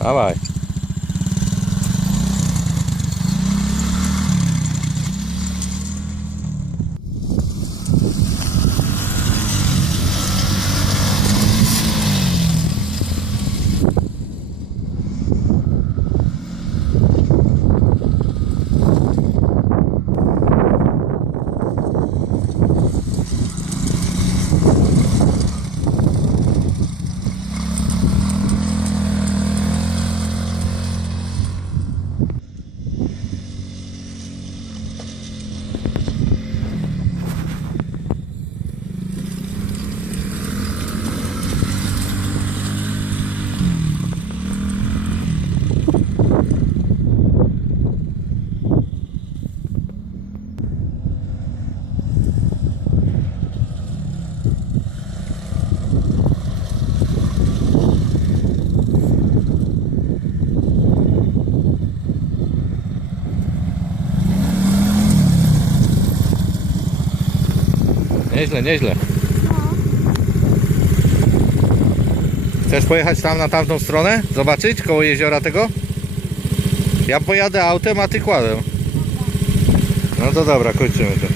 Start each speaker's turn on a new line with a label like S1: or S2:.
S1: Bye bye. Nieźle, nieźle. Chcesz pojechać tam na tamtą stronę? Zobaczyć koło jeziora tego? Ja pojadę autem, a ty kładem. No to dobra, kończymy to.